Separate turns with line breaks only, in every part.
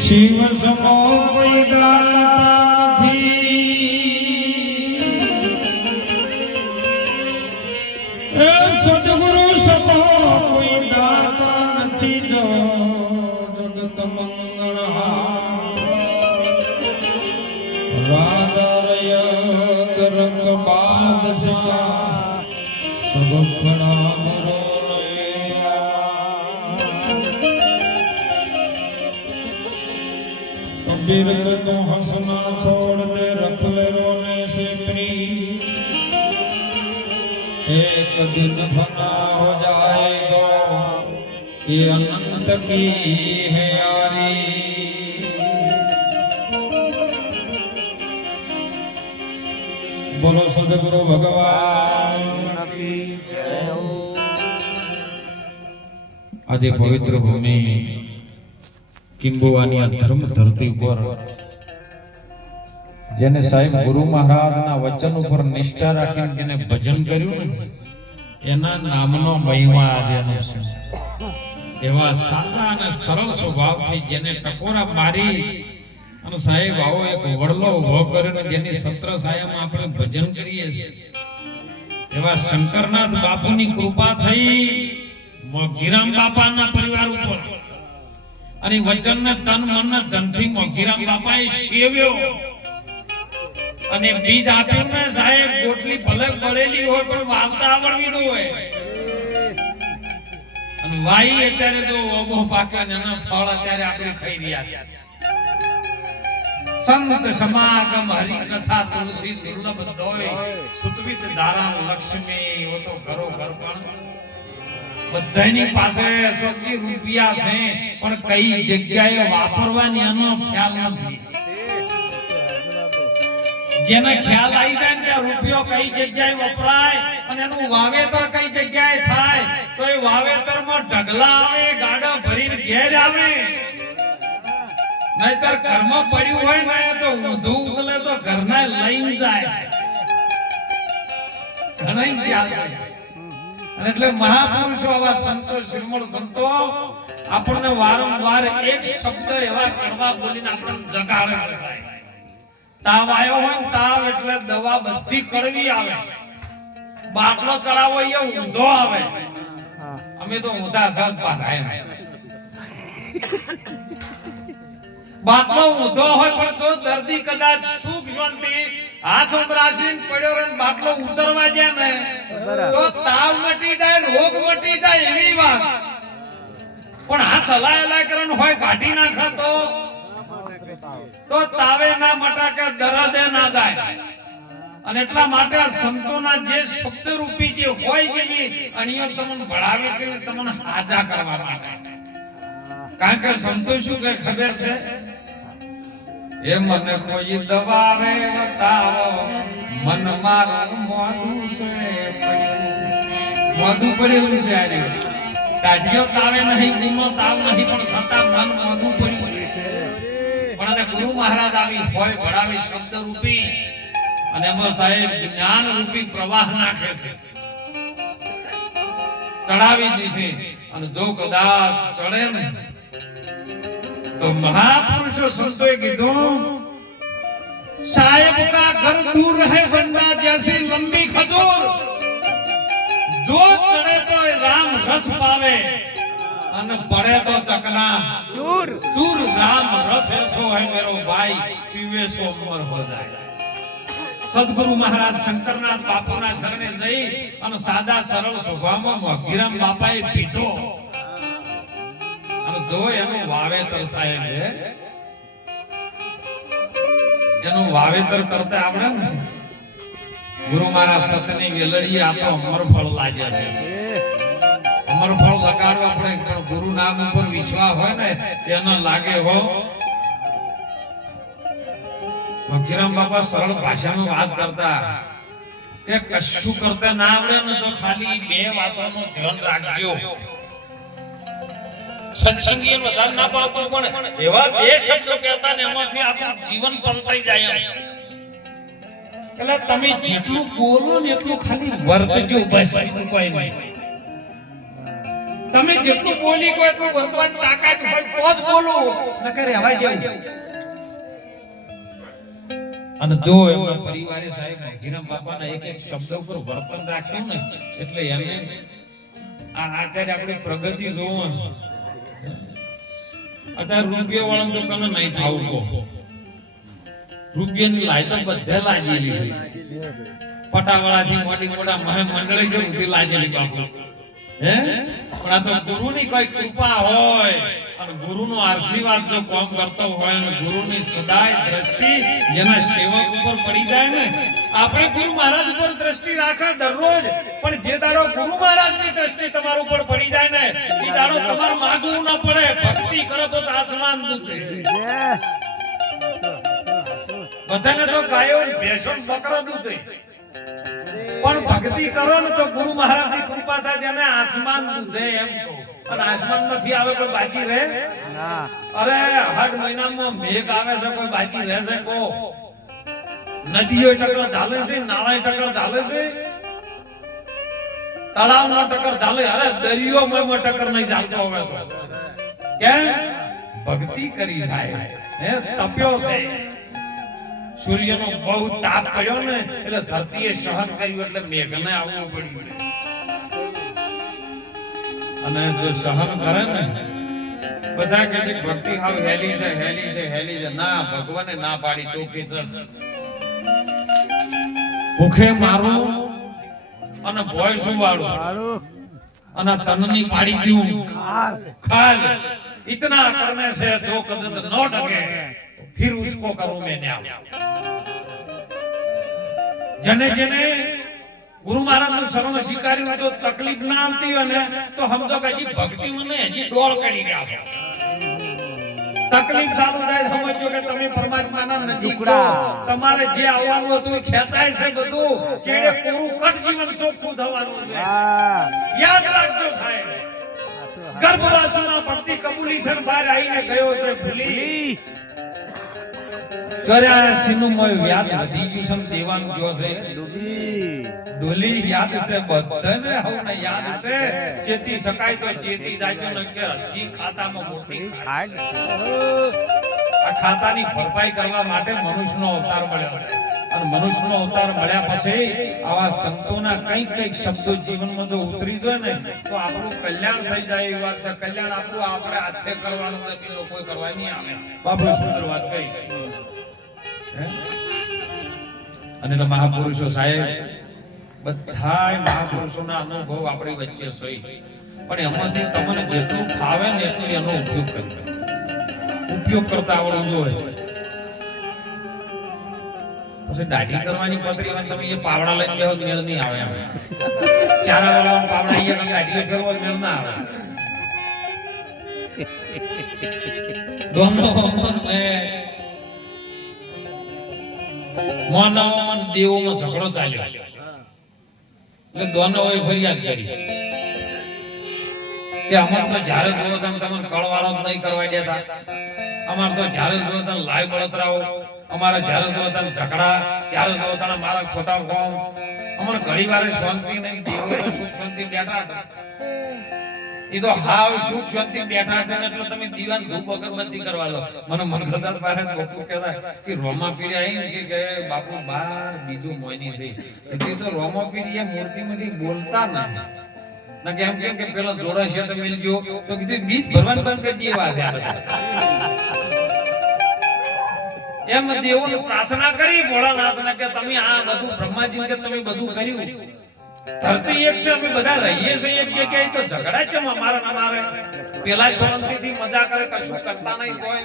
શિવ સમો કોઈ एक दिन फना हो जाएगा ये अनंत की है यारी बोलो सदगुरु भगवान की આજે પવિત્ર ભૂમિ કિંબુવાની આ ધર્મ ધરતી ઉપર જેને સાહેબ ગુરુ મહારાજના વચન ઉપર નિષ્ઠા રાખીને જેને ભજન કર્યું ને, એના નામનો મહિમા આજે એવા સાદા અને સરળ સ્વભાવથી જેને ટકોરા મારી અને સાહેબ આવો એક વડલો ઊભો કર્યો જેની સત્ર સાયામાં આપણે ભજન કરીએ છીએ. એવા શંકરનાથ બાપુની કૃપા થઈ મોગજીરામ બાપાના પરિવાર ઉપર. અને વચનને તન મન ને ધનથી મોગજીરામ બાપાએ સેવ્યો. અને બીજ આપ્યું ને સાહેબ, ગોટલી ભલે બળેલી હોય પણ વાવતા આવડવી તો હોય. અને વાઈ અત્યારે જો ઓબો પાકે ને એના ફળ અત્યારે આપણે ખાઈ રહ્યા સંત સમાગમ હરી કથા તુલસી દુર્લભ દોય, સુતવિત ધારા લક્ષ્મી, ઓ તો ઘરો ઘર પણ. બધાની પાસે સૌથી રૂપિયા છે, પણ કઈ જગ્યાએ વાપરવાની એનો ખ્યાલ નથી. જેને ખ્યાલ આવી જાય કે રૂપિયો કઈ જગ્યાએ વપરાય અને એનું વાવેતર કઈ જગ્યાએ થાય, તો એ વાવેતરમાં ઢગલા આવે, ગાડા ભરીને ઘેર આવે. નહીતર ઘરમાં પડ્યું હોય ને તો ઊંધું ઉતલે તો ઘરને લઈને જાય. ઘણા ખ્યાલ અને એટલે મહાપુરુષો આવા સંતો શિરમળ સંતો, આપણને વારંવાર એક શબ્દ એવા કરવા બોલીને આપણને જગાડે. તાવ આવ્યો હોય ને તાવ એટલે દવા બધી કરવી આવે. બાટલો ચડાવો એ ઊંધો આવે. અમે તો ઊંધા સહજ પાછા. બાટલો ઊંધો હોય પણ જો દર્દી કદાચ સુખ શાંતિ હાથ ઉમરાસીને પડ્યો રહે બાટલો ઉતરવા જાય ને તો તાવ મટી જાય રોગ મટી જાય એવી વાત. પણ હાથ હલાય હલાય કરે હોય કાઢી નાખે તો તો તાવે ના મટાકે દરદે ના જાય. અને એટલા માટે સંતોના જે શબ્દ રૂપી જે હોય કે જે અણીઓ તમને ભળાવે છે ને તમને હાજા કરવા માટે. કારણ કે સંતો શું કે ખબર છે? એ મને કોઈ દવા બતાવો, મન મારું મોઢું છે. મોઢું પડેલું છે આજે કાઢિયો તાવે નહીં ગુનો તાવ નહીં, પણ છતાં મન મોઢું પણ અને ગુરુ મહારાજ આવી હોય ભણાવી શબ્દ રૂપી અને એમાં સાહેબ જ્ઞાન રૂપી પ્રવાહ નાખે છે. ચડાવી દીધી અને જો કદાચ ચડે ને, તો મહાપુરુષો સંતોએ કીધું, સાહેબ કા ઘર દૂર રહે બંદા જૈસી લંબી ખજૂર? જો ચડે તો રામ રસ પાવે. અને પડે તો ચકના
ચૂર.
ચૂર રામ રસ એસો હે મેરો ભાઈ. પીવે સો અમર હો જાય. સદગુરુ મહારાજ શંકરનાથ બાપુના શરણે જઈ અને સાદા સરળ સ્વભાવમાં મોગજીરામ બાપાએ પીધો. અને જો એનું વાવેતર સાહેબ એનું વાવેતર કરતા આવડે ને ગુરુ મહારાજ સતની વેલડીએ આ તો અમર ફળ લાગ્યા છે. ફળ લગાડવા પડે ગુરુ નામ ઉપર વિશ્વાસ હોય ને તેનો લાગે હો. ભક્તિરામ બાપા સરળ ભાષામાં વાત કરતા. કે કશું કરતા ના આવડે ને તો ખાલી બે વાતોનું ધ્યાન રાખજો. સત્સંગી વધારે ના પાવતો, પણ એવા બે શબ્દો કહેતા ને એમાંથી આપણું જીવન પલટાઈ જાય એટલે તમે જેટલું બોલો ને એટલું ખાલી વર્તજો, બસ કોઈ નહીં. તમે જેટલું બોલી કોઈ એટલું વર્તવાની તાકાત હોય તો જ બોલું. નકર રહેવા દેવું. અને જો એમના પરિવારે સાહેબ મધીરામ બાપાના એક એક શબ્દ ઉપર વર્તન રાખ્યું ને એટલે એને આ અત્યારે આપણે પ્રગતિ જોવો છે. અત્યારે રૂપિયા વાળા તો કને નહીં થાવું કહો. રૂપિયાની લાય તો બધે લાગેલી છે. પટાવાળાથી મોટી મોટા મહે મંડળી છે બધી લાગેલી બાપુ. હે? પણ આ તો ગુરુની કોઈ કૃપા હોય અને ગુરુનો આશીર્વાદ જો કોમ કરતો હોય અને ગુરુની સદાય દ્રષ્ટિ એના સેવક ઉપર પડી જાય ને આપણે ગુરુ મહારાજ ઉપર દ્રષ્ટિ રાખે દરરોજ પણ જે દાડો ગુરુ મહારાજની દ્રષ્ટિ તમારા ઉપર પડી જાય ને એ દાડો તમારે માગવું ન પડે ભક્તિ કરો તો આસમાન છે બધાને તો ગાયો ભેંસો બકરો દૂધે પણ ભક્તિ કરો ને તો ગુરુ મહારાજની કૃપા થાય જેને આસમાન દૂધે એમ. અને આસમાન નથી આવે કોઈ બાજી રહે? અરે હર મહિનામાં મેઘ આવે છે કોઈ બાજી રહેશે કો નદીઓ ટક્કર ચાલે છે નાળા ટક્કર ચાલે છે? તળાવ નો ટક્કર ચાલે અરે દરિયો માં ટક્કર નહીં ચાલતો હવે તો. કેમ? ભક્તિ કરી સાહેબ હે તપ્યો છે. સૂર્યનો બહુ તાપ પડ્યો ને એટલે ધરતીએ સહન કર્યું એટલે મેઘને આવવું પડ્યું છે અને જો સહન કરે ને બધા કહે છે કે ભક્તિ હાવ હેલી છે હેલી છે હેલી છે ના ભગવાને ના પાડી ચોખ્ખી તર ભૂખે મારું અને ભોય શું વાળું અને તનની પાડી દઉં खाल इतना करने से जो कदम न डगे फिर उसको करूं मैं न्याय જેને જેને ગુરુ મહારાજનું શરણ સ્વીકાર્યું તો તકલીફ ના આવતી હોય તો સમજો કે હજી ભક્તિ મને હજી ડોળ કરી રહ્યા છે. તકલીફ ચાલુ થાય સમજો કે તમે પરમાત્માના નજીક છો. તમારે જે આવવાનું હતું એ ખેંચાય છે બધું. જેને કોરું કટ જીવન ચોખ્ખું થવાનું છે. યાદ રાખજો સાહેબ. ગર્ભવાસના ના કબૂલી સર બહાર આવીને ગયો છે ભૂલી. ચોર્યાસીનું મોય વ્યાજ વધી ગયું છે દેવાનું જો છે. ડોલી. યાદ છે બધાને હવને યાદ છે. ચેતી શકાય તો ચેતી જાજો ને કે હજી ખાતામાં મોટી ખાટ આ ખાતાની ભરપાઈ કરવા માટે મનુષ્યનો અવતાર મળ્યો અને મનુષ્યનો અવતાર મળ્યા પછી આવા સંતોના કંઈક કંઈક શબ્દો જીવનમાં જો ઉતરી જાય ને તો આપણું કલ્યાણ થઈ જાય એ વાત છે. કલ્યાણ આપણું આપણે હાથે કરવાનું નથી કોઈ કરવા નહીં આવે. બાપુ સુંદર વાત કહી? હે? અને મહાપુરુષો સાહેબ બધાય મહાપુરુષોના અનુભવ આપણી વચ્ચે સહી. પણ એમાંથી તમને જેટલું ફાવે ને એટલું એનો ઉપયોગ કરજો ઉપયોગ કરતા આવડવું જોઈએ પછી દાઢી કરવાની પતરી હોય તમે એ પાવડા લઈને બેહો મેળ નહીં આવે એમ. ચારા વાળા પાવડા અહીંયા કંઈ દાઢીઓ ફેરવો મેળ ના આવે. દોનો ને ઝઘડો ચાલ્યો. એટલે ફરિયાદ કરી. નહીં કરવા દેતા. અમાર તો જ્યારે જોવો તમે લાઈ બળતરાઓ. અમારે જ્યારે જોવો તમે ઝઘડા. જ્યારે મારા ખોટા કોમ અમારે ઘણી વારે શાંતિ નહીં શાંતિ બેઠા એ તો હાવ સુખ શાંતિ બેઠા છે એટલે તમે દીવાન ધૂપ અગરબત્તી કરવા દો મને મનગદાર પાસે બાપુ કહેતા કે રોમા પીડી આવી કે બાપુ, બાર બીજું મોની છે. એટલે તો રોમા પીડી એ મૂર્તિમાંથી બોલતા ના ના કે એમ કેમ કે, પેલો જોડા છે તો મિલજો તો કીધું, બીજ ભરવાનું બંધ કરી આ બધા. એમ દેવો પ્રાર્થના કરી ભોળાનાથને કે, તમે આ બધું બ્રહ્માજી કે તમે બધું કર્યું. ધરતી એક છે, અમે બધા રહીએ છીએ એક જગ્યાએ, તો ઝઘડા કેમ અમારા ના મારે? પેલા શાંતિથી મજા કરે, કશું કરતા નહીં કોઈ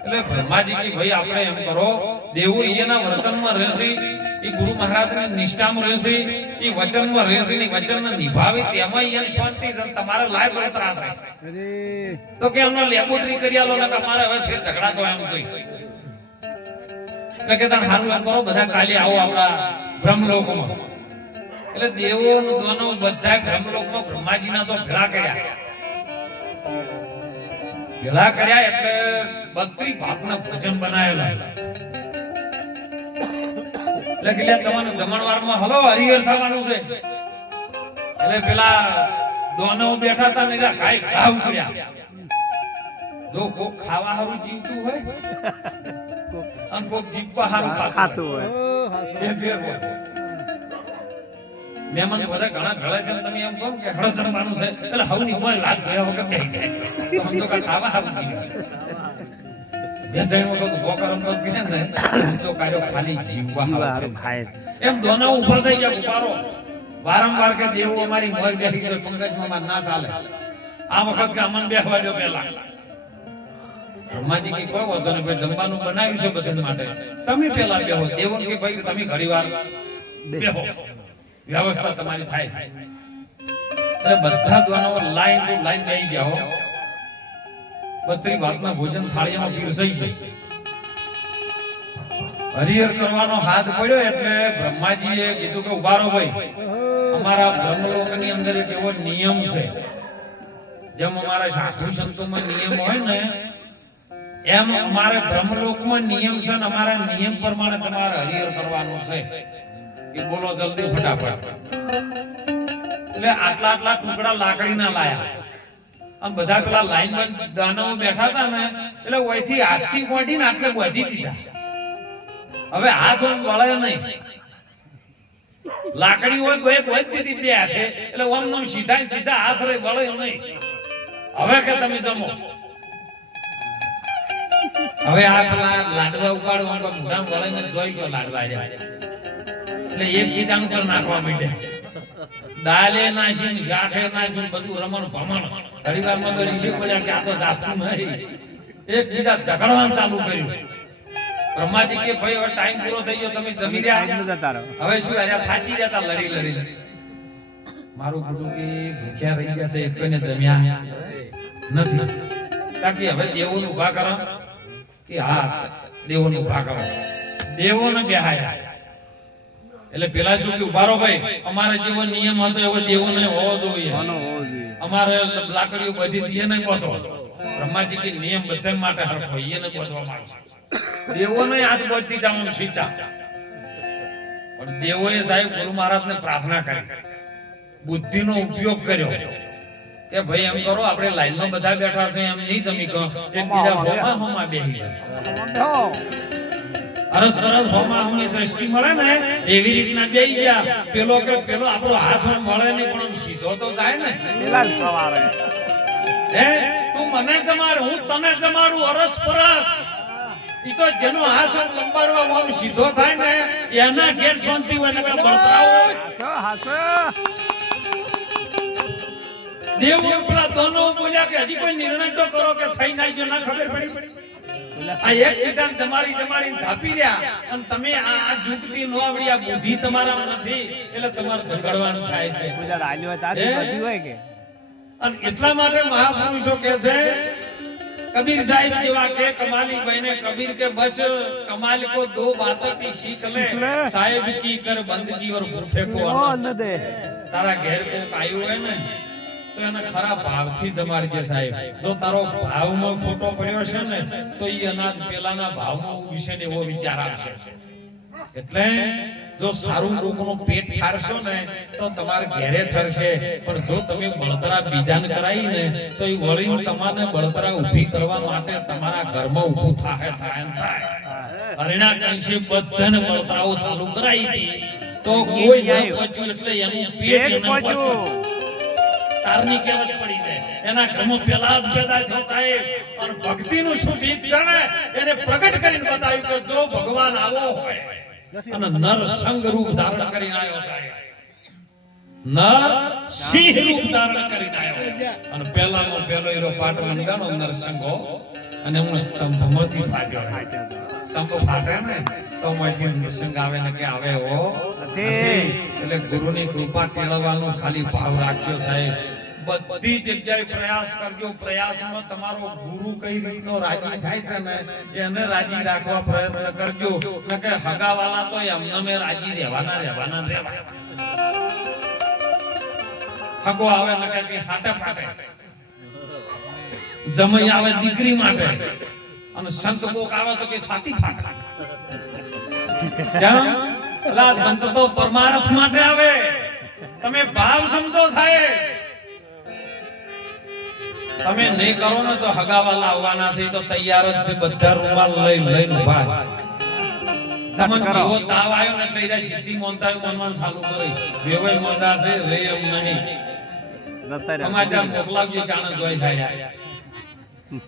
એટલે બ્રહ્માજી કે, ભાઈ, આપણે એમ કરો, દેવો એના વર્તનમાં રહેશે, એ ગુરુ મહારાજની નિષ્ઠામાં રહેશે, એ વચનમાં રહેશે ને વચનને નિભાવે તેમાં એમ શાંતિ છે તમારે લાય બળ ત્રાસ રહે. તો કે એમનો લેબોરેટરી કરી આલો ને તમારે હવે ફેર ઝઘડા તો એમ છે. એટલે કે તમે સારું એમ કરો, બધા કાલે આવો આપણા બ્રહ્મલોકમાં. એટલે દેવો દોનો બધા બ્રહ્મલોકમાં બ્રહ્માજીના તો ભેળા કર્યા. ભેળા કર્યા એટલે બત્રી ભાતના ભોજન બનાવેલા. એટલે કે તમારું જમણવારમાં હલો હરિહર થવાનું છે. એટલે પેલા દોનો બેઠા હતા ને ખાઈ ઘા ઉકળ્યા જો કોક ખાવા હારું જીવતું હોય અને કોક જીપવા હારું ખાતું
હોય.
એ ફેર હોય. મહેમાન બધા ઘણા ઘણા છે તમે એમ કહો કે હળો ચડવાનું છે. એટલે હવની ઉંમર લાગ ગયા વગર બેહી જાય તો સમજો કે ખાવા હારું જીવે ત્રણ વખત ઊભો કરો તો કે ને તો કાર્યો ખાલી જીવવા
જીવા
હારું
ખાય
એમ દોનો ઉપર થઈ ગયા ઉપારો વારંવાર કે દેવો અમારી મોર બેહી ગયો પંકજમાં ના ચાલે. આ વખત કે અમન બેહવા દો પહેલા બ્રહ્માજી કે કોઈ વાંધો નહીં જમવાનું બનાવ્યું છે બધા માટે. તમે પેલા બેહો. દેવન કે ભાઈ તમે ઘડીવાર બેહો. વ્યવસ્થા તમારી થાય. એટલે બધા દ્વાનાઓ લાઈન ટુ લાઈન બેહી ગયા હો. બત્રી વાતના ભોજન થાળીમાં પીરસાઈ છે હરિહર કરવાનો હાથ પડ્યો એટલે બ્રહ્માજીએ કીધું કે ઉભારો ભાઈ. અમારા બ્રહ્મલોકની અંદર એક એવો નિયમ છે. જેમ અમારા સાધુ સંતોમાં નિયમ હોય ને એમ અમારે બ્રહ્મલોકમાં નિયમ છે ને અમારા નિયમ પ્રમાણે તમારે હરિહર કરવાનું છે. એ બોલો જલ્દી ફટાફટ. એટલે આટલા આટલા ટુકડા લાકડીના લાયા. અને બધા પેલા લાઈન દાનવો બેઠા હતા ને, એટલે ઓયથી હાથથી કોટીને આટલે બધી દીધા. હવે હાથ ઓમ વળે નહીં. લાકડી હોય કોઈ કોઈ દીધી બે હાથે, એટલે ઓમ નમ સીધા સીધા હાથ રહી વળે નહીં. હવે કે તમે જમો. હવે આ પેલા લાડવા ઉપાડો આમ તો મોઢામાં વળે ને જોઈ ગયો લાડવા એટલે એક બીજાનું પર નાખવા માંડ્યા. દાલે નાખીને ગાંઠે નાખીને બધું રમણ ભમણ. ઘડીવારમાં તો ઋષિ બોલ્યા કે આ તો જાતું નહીં એક બીજા ઝઘડવાનું ચાલુ કર્યું. બ્રહ્માજી કે ભાઈ હવે ટાઈમ પૂરો થઈ ગયો તમે જમી રહ્યા. હવે શું અરે થાચી રહ્યા તા લડી લડી મારું ગુરુ કે ભૂખ્યા રહી ગયા છે એક કોઈને જમ્યા નથી. કારણ કે હવે દેવોને ઊભા કરો. કે હા દેવોને ઊભા દેવોને બેહાયા. એટલે પેલા શું કે ઊભા ભાઈ. અમારે જેવો નિયમ હતો એવો દેવોને હોવો જોઈએ.
કોનો હોવો જોઈએ.
અમારે લાકડીઓ બધી દીએ નહીં પહોંચો બ્રહ્માજી કે નિયમ બધા માટે હરખો નહીં પહોંચવામાં આવશે દેવોને હાથ પણ દેવોએ સાહેબ ગુરુ મહારાજને પ્રાર્થના કરી. બુદ્ધિનો ઉપયોગ કર્યો. કે ભાઈ એમ કરો આપણે લાઈનમાં બધા બેઠા છે એમ નહીં જમી કહો એકબીજા હોમાં હોમાં બેહીએ અરસ પરસ હોમા હોમની દ્રષ્ટિ મળે ને એવી રીતના બેહી ગયા. પેલો કે પેલો આપણો હાથ આમ મળે નહીં પણ આમ સીધો તો જાય ને.
પેલા સવારે.
હે તું મને જમાડ હું તને જમાડું અરસ પરસ ઈ તો જેનો હાથ આમ લંબાડવા આમ સીધો થાય ને એના ઘેર શાંતિ હોય ને બળતરાવ હોય.
હાચો હાચો.
દેવ ઉપલા દોનો બોલ્યા કે હજી કોઈ નિર્ણય તો કરો કે થઈ નાઈ જો ના ખબર પડી? આ એક વિધાન તમારી તમારી ધાપી રહ્યા અને તમે આ જુગતી નો આવડી આ બુદ્ધિ તમારામાં નથી એટલે તમારે ઝઘડવાનું થાય છે.
હોય કે?
અને એટલા માટે મહાપુરુષો કે છે કબીર સાહેબ જેવા કે કમાલી ભાઈને કબીર કે બસ કમાલ કો દો બાતો કી શીખ લે. સાહેબ કી કર બંદગી ઓર
ભૂખે
કો
આનંદ દે
તારા ઘેર કોક આવ્યું હોય ને તો એના ખરા ભાવથી જમાડજે સાહેબ જો તારો ભાવમાં ખોટો પડ્યો છે ને તો એ અનાજ પેલાના ભાવમાં વિશે ને એવો વિચાર આવશે. એટલે જો સારું લોકોનું પેટ ઠારશો ને તો તમારે ઘેરે ઠરશે. પણ જો તમે બળતરા બીજાને કરાવી ને તો એ વળી તમારે બળતરા ઊભી કરવા માટે તમારા ઘરમાં ઊભું થાય થાય થાય હરિણા કંશે બધાને બળતરાઓ ચાલુ કરાવી હતી. તો કોઈ ન પહોંચ્યું એટલે એનું પેટ એને પહોંચ્યું. તારની કહેવત પડી છે એના ઘરમાં પેલા જ પેદા છો સાહેબ. અને ભક્તિનું શું બીજ જાણે? એને પ્રગટ કરીને બતાવ્યું કે જો ભગવાન આવો હોય અને નર સંગ રૂપ ધારણ કરીને આવ્યો સાહેબ. નર સિંહ રૂપ ધારણ કરીને આવ્યો. અને પહેલાનો પહેલો હીરો પાટો મંગાનો નરસંગો અને હું સ્તંભમાંથી ફાટ્યો સ્તંભ ફાટે ને? તો માંથી નરસંગ આવે ને કે આવે હો. એટલે ગુરુની કૃપા કેળવવાનો ખાલી ભાવ રાખજો સાહેબ. બધી જગ્યાએ પ્રયાસ કરજો. પ્રયાસમાં તમારો ગુરુ કઈ રીતનો રાજી થાય છે ને એને રાજી રાખવા પ્રયત્ન કરજો. નકર હગાવાલા તો એમને મેં રાજી રહેવાના રહેવાના રહેવા હગો આવે નકર કે હાટે ફાટે જમઈ આવે દીકરી માટે. અને સંત કોક આવે તો કે સાથી ફાટે. કેમ? અલા સંત તો પરમાર્થ માટે આવે. તમે ભાવ સમજો સાહેબ. તમે નહીં કરો ને તો હગાવાલા આવવાના છે તો તૈયાર જ છે બધા રૂમાલ લઈ લઈને ઊભા તમને જેવો તાવ આવ્યો ને એટલે ઈરા સિદ્ધિ મોનતા મનવાનું ચાલુ કરી. વેવાય મોદા છે રે એમ નહીં. સમાચાર મોકલાવજો ચાણસ જોઈ થાય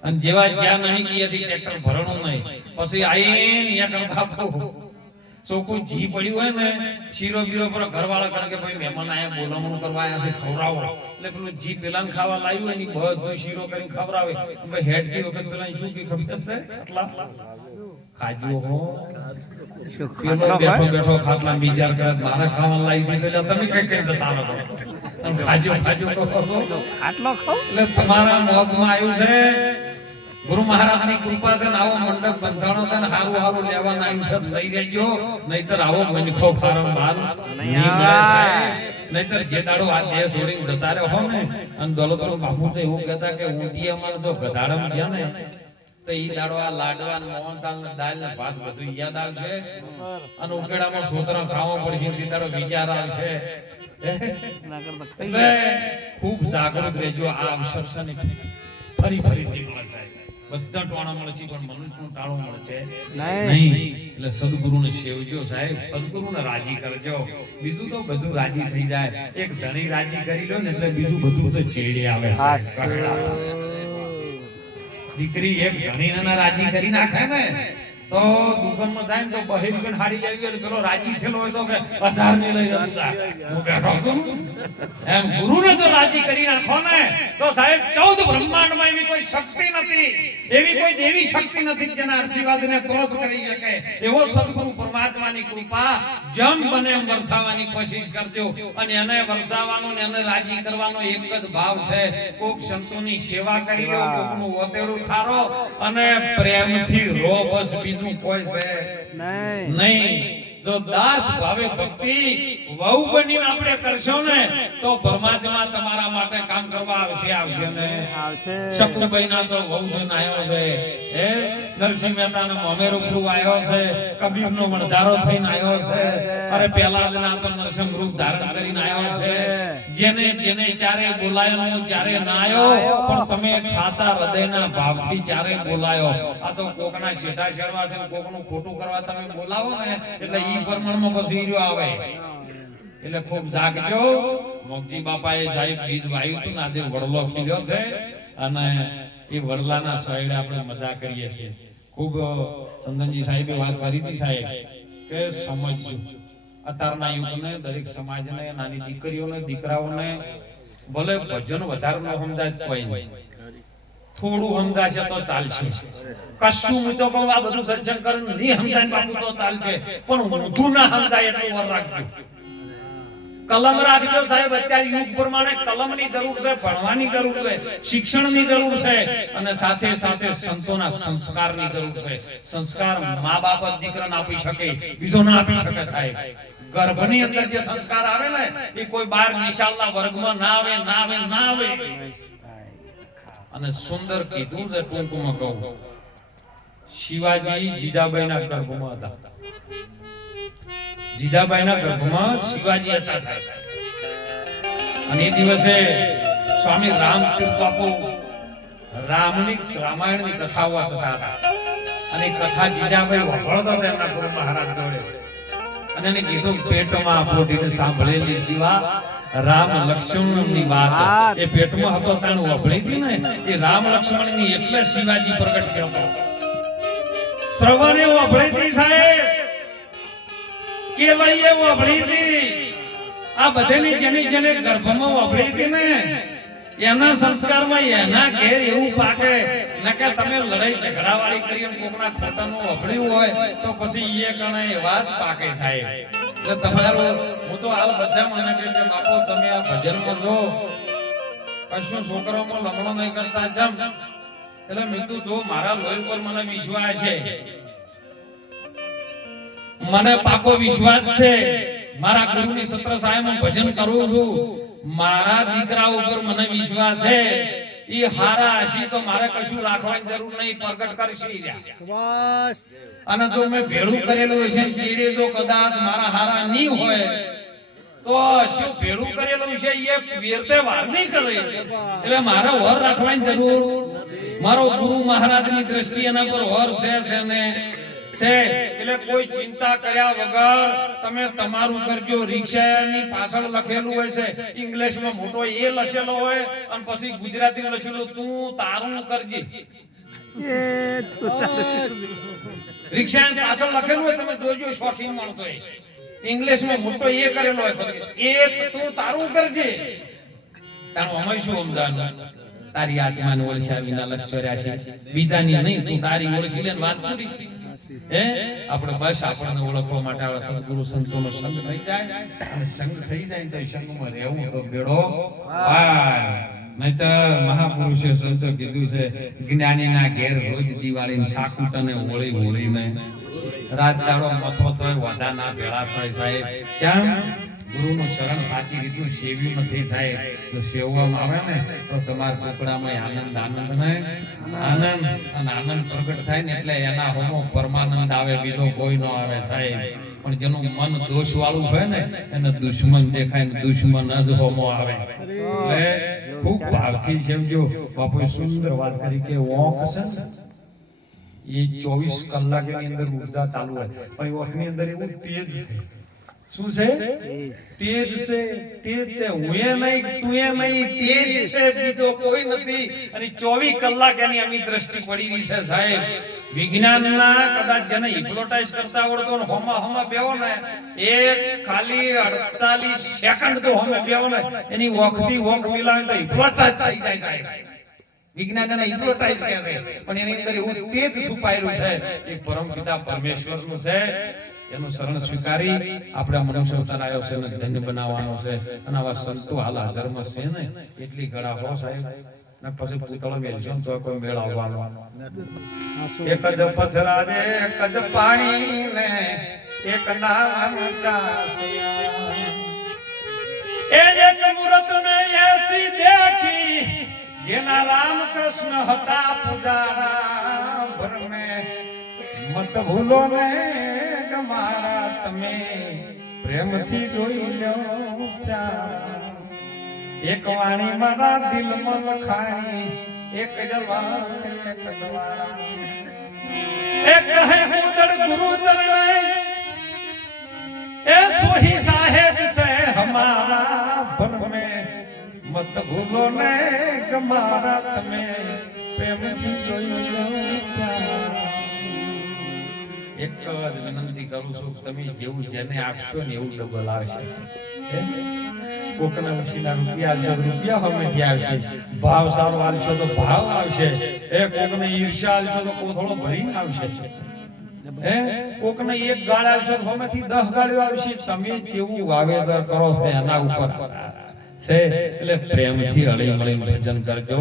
અને જેવા જ્યાં નહીં ગયાથી ટ્રેક્ટર ભરણું નહીં. પછી આઈને એકણ બાપુ. ચોખ્ખું જી પડ્યું હોય ને શીરો બીરો પર ઘરવાળા કારણ કે ભાઈ મહેમાન આયા બોલામણું કરવા આયા છે ખવડાવો. એટલે પેલું જી પેલા ખાવા લાવ્યું હોય ને બધું શીરો કરીને ખવડાવે. ભાઈ હેડતી વખત પેલા શું કે ખબર છે? આટલા ખાજો હો.
શું
બેઠો બેઠો ખાટલા વિચાર કરે મારા ખાવા લાવી દીધો એટલે તમે કઈ કઈ જતા રહો ખાજો ખાજો
આટલો ખાવ.
એટલે તમારા મોગમાં આવ્યું છે ગુરુ મહારાજની કૃપા છે આવો મંડપ બંધાણો છે હારું હારું લેવાના આવ્યું સબ લઈ રહેજો. નહીતર આવો મનખો ફારમ નહીં નહીતર જે દાડો આ દેહ છોડીને જતા રહ્યો ને અને દોલતરો બાપુ તો એવું કહેતા કે ઊંટી અમારે તો ગધાડમ છે ને. તો ઈ દાડો આ લાડવા ને મોહનથાળ ને દાલ ને ભાત બધું યાદ આવશે. અને ઉકેડામાં સોતરા ખાવા પડશે તે દાડો વિચાર આવશે.
ના
ખૂબ જાગૃત રહેજો આ અવસર છે ને ફરી ફરી છે બધા ટોણા મળે છે પણ મનુષ્યનું ટાણું મળે છે.
નહીં.
એટલે સદગુરુને સેવજો સાહેબ. સદગુરુને રાજી કરજો. બીજું તો બધું રાજી થઈ જાય. એક ધણી રાજી કરી લો ને એટલે બીજું બધું તો ચેડે આવે. દીકરી એક ધણીને રાજી કરી નાખે ને. તો દુકાનમાં જાય ને તો બહેશબેન હાડી જાવી હોય ને પેલો રાજી થયેલો હોય તો કે હજારની લઈ રમતા હું બેઠો છું. એમ ગુરુને જો રાજી કરી નાખો ને. તો સાહેબ, ચૌદ બ્રહ્માંડમાં એવી કોઈ શક્તિ નથી. એવી કોઈ દેવી શક્તિ નથી જેના આશીર્વાદને ક્રોધ કરી શકે. એવો સદગુરુ પરમાત્માની કૃપા જમ બને એમ વરસાવવાની કોશિશ કરજો. અને એને વરસાવવાનો ને એને રાજી કરવાનો એક જ ભાવ છે. કોક સંતોની સેવા કરી લો, કોકનું ઓતેડું ઠારો અને પ્રેમથી રો બસ બીજું કોઈ છે
નહીં
નહીં જો દાસ ભાવે ભક્તિ વહુ બનીને આપણે કરશો ને તો પરમાત્મા તમારા માટે કામ કરવા આવશે આવશે ને.
આવશે.
શકુભાઈ ના તો વહુ જન આવ્યો છે. હે? નરસિંહ મહેતા નો મોમેર ઉપરું આવ્યો છે. કબીર નો વણઝારો થઈને આવ્યો છે. અરે પેલા ના તો નરસિંહ રૂપ ધારણ કરીને આવ્યો છે. જેને જેને ચારે બોલાયો હું ચારે ના આવ્યો પણ તમે ખાતા હૃદયના ભાવથી ચારે બોલાયો. આ તો કોકના શેઠા શેરવા છે કોકનું ખોટું કરવા તમે બોલાવો ને એટલે ઈ પ્રમાણમાં એટલે ખૂબ જાગજો. મોગજી બાપાએ સાહેબ બીજ વાયું હતું આજે વડલો ખીલ્યો છે. અને એ વડલાના સાઈડ આપણે મજા કરીએ છીએ. ખૂબ ચંદનજી સાહેબે વાત કરી હતી સાહેબ કે સમજજો. અત્યારના યુગને દરેક સમાજને, નાની દીકરીઓને, દીકરાઓને ભલે ભજન વધારે ન સમજાય કોઈ થોડું સમજાશે તો ચાલશે. કશું હું કહું, આ બધું સર્જન કરીને નહીં સમજાય બાપુ તો ચાલશે. પણ ઊંધું ના સમજાય એટલું વર રાખજો. કલમ રાખજો સાહેબ, અત્યારે યુગ પ્રમાણે કલમની જરૂર છે, ભણવાની જરૂર છે, શિક્ષણની જરૂર છે, અને સાથે સાથે સંતોના સંસ્કારની જરૂર છે. સંસ્કાર મા બાપ જ આપી શકે બીજો ના આપી શકે સાહેબ. ગર્ભની અંદર જે સંસ્કાર આવે ને, એ કોઈ બાર નિશાળના વર્ગમાં ના આવે ના આવે ના આવે. અને સુંદર કીધું છે ટૂંકમાં કહું. શિવાજી જીજાબાઈના ગર્ભમાં હતા. જીજાબાઈના ગર્ભમાં શિવાજી હતા અને એ દિવસે સ્વામી રામતીર્થ બાપુ રામની રામાયણની કથા વાંચતા હતા. અને કથા જીજાબાઈ વખોળતા હતા એમના ગુરુ મહારાજ જોડે. અને એને કીધું, પેટમાં પોટીને સાંભળેલી શિવા રામ લક્ષ્મણની વાત. એ પેટમાં હતો તાણ અભળી હતી ને એ રામ લક્ષ્મણની એટલે શિવાજી પ્રગટ થયો હતો. શ્રવણે અભળી હતી સાહેબ. કેવઈએ અભળી હતી. આ બધાની જેની જેને ગર્ભમાં અભળી હતી ને એના સંસ્કારમાં એના ઘેર એવું પાકે. નકે તમે લડાઈ ઝઘડા વાળી કરી કોકના ખોટાનું અભળ્યું હોય તો પછી એ કણે એવા જ પાકે સાહેબ. તમારું, હું તો હાલ બધા મને કહે કે બાપુ, તમે આ ભજન કરજો. કશું છોકરાઓમાં લમણો નહીં કરતા જમ એટલે મેં કીધું, જો મારા લોહી પર મને વિશ્વાસ છે. મને પાકો વિશ્વાસ છે. મારા ગુરુની સત્ર સાહેબ, હું ભજન કરું છું. મારા દીકરા ઉપર મને વિશ્વાસ છે. ઈ હારા હશી તો મારે કશું રાખવાની જરૂર નહીં, પ્રગટ કરશી અને જો મેં ભેળું કરેલું ને ચીડે જો કદાચ મારા હારા નહીં હોય, તો શું ભેળું કરેલું છે, એ વેરતે વાર નહીં કરે. એટલે મારે વર રાખવાની જરૂર. મારો ગુરુ મહારાજની દ્રષ્ટિ એના પર વર છે છે ને છે. એટલે કોઈ ચિંતા કર્યા વગર તમે તમારું કરજો રિક્ષાની પાછળ લખેલું હોય છે, ઇંગ્લિશમાં મોટો એ લખેલો હોય, અને પછી ગુજરાતીમાં લખેલું તું તારું કરજે. રિક્ષાની પાછળ લખેલું હોય તમે જોજો, શોખીન માણસો ઇંગ્લિશમાં મોટો એ કરેલો હોય એ તું તારું કરજે. તારું અમે શું અમદાવાદ તારી આત્માને ઓળખ્યા વિના લક્ષ ચોર્યાસી બીજાની નહીં, તું તારી ઓળખી લે વાત પૂરી. હે? આપણે બસ આપણને ઓળખવા માટે આવા સદગુરુ સંતોનો સંગ થઈ જાય. અને સંગ થઈ જાય તો સંગમાં રહેવું તો બેડો પાર. નહીતર મહાપુરુષે સંતો કીધું છે, જ્ઞાનીના ઘેર રોજ દિવાળી સાકુટ અને હોળી હોળીને. રાત દાડો મથો તોય વાદા ના ભેળા થાય સાહેબ. ચામ ગુરુનું શરણ સાચી રીતનું સેવ્યું નથી સાહેબ. તો સેવવામાં આવે ને, તો તમારા કુકડામાં આનંદ આનંદ ને? આનંદ. અને આનંદ પ્રગટ થાય ને એટલે એના હોમો પરમાનંદ આવે, બીજો કોઈ નો આવે સાહેબ. પણ જેનું મન દોષ વાળું હોય ને, એને દુશ્મન દેખાય ને દુશ્મન જ હોમો આવે. એટલે ખૂબ ભાવથી સમજો બાપુએ સુંદર વાત કરી કે ઓંખ છે એ ચોવીસ કલાકની અંદર ઊર્જા ચાલુ હોય. પણ એ વખની અંદર એવું તેજ છે. શું છે? તેજ છે તેજ છે હું એ નહીં, તું એ નહીં તેજ છે બીજો કોઈ નથી. અને ચોવીસ કલાક એની અમી દ્રષ્ટિ પડી રહી છે સાહેબ. વિજ્ઞાનના કદાચ જેને હિપ્નોટાઇઝ કરતા આવડતો ને હોમા હોમા બેહો ને એ ખાલી 48 સેકન્ડ તો હોમે બેહો ને, એની વખતી વખ મિલાવે તો હિપ્નોટાઇઝ થઈ જાય સાહેબ. પણ એની અંદર એવું તેજ છુપાયેલું છે. એ પરમ પિતા પરમેશ્વરનું છે. એનું શરણ સ્વીકારી આપણે આ મનુષ્ય અવતાર આવ્યો છે એને ધન્ય બનાવવાનો છે. અને આવા સંતો હાલા ધર્મ છે ને, એટલી ગળા હો સાહેબ. ને પછી પૂતળો મેલજો તો કોઈ મેળ આવવાનો. એક જ પથરા દે એક જ પાણી ને એક નામ એ એક મુરત ને એસી દેખી, જેના રામ કૃષ્ણ હતા પુજારા ભરમે. મત ભૂલો ને ગમારા તમે પ્રેમથી જોઈ લો. એક વાણી મારા દિલમાં લખાણી એક જવાખ એક દ્વારા એક કહે ઉદળ ગુરુ ચરણે, એ સોહી સાહેબ સે હમારા ભરમે મત ભૂલો ને ગમારા તમે પ્રેમથી જોઈ લો. એક જ વિનંતી કરું છું તમે જેવું જેને આપશો ને એવું ડબલ આવશે. કોકના ઉછીના રૂપિયા આપશો રૂપિયા જે આવશે. ભાવ સારો આલશો તો ભાવ આવશે. એ કોકને ઈર્ષા આલશો તો કોથળો ભરીને આવશે. હે, કોકને એક ગાળ આવશે તો હમેથી દસ ગાળીઓ આવશે. તમે જેવું વાવેતર કરો છો એના ઉપર. છે એટલે પ્રેમથી હળી મળીને ભજન કરજો.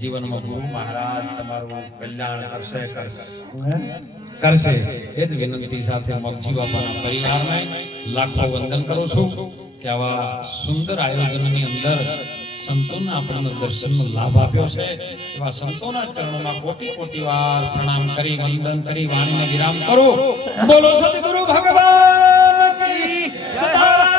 જીવનમાં ગુરુ મહારાજ તમારું કલ્યાણ કરશે કરશે. એ જ વિનંતી સાથે મગજી બાપાના પરિવારને લાખો વંદન કરું છું કે આવા સુંદર આયોજનની અંદર સંતોના આપણને દર્શનનો લાભ આપ્યો છે. એવા સંતોના ચરણોમાં કોટી કોટી વાર પ્રણામ કરી વંદન કરી વાણીને વિરામ કરો. બોલો સદગુરુ ભગવાન કી સદા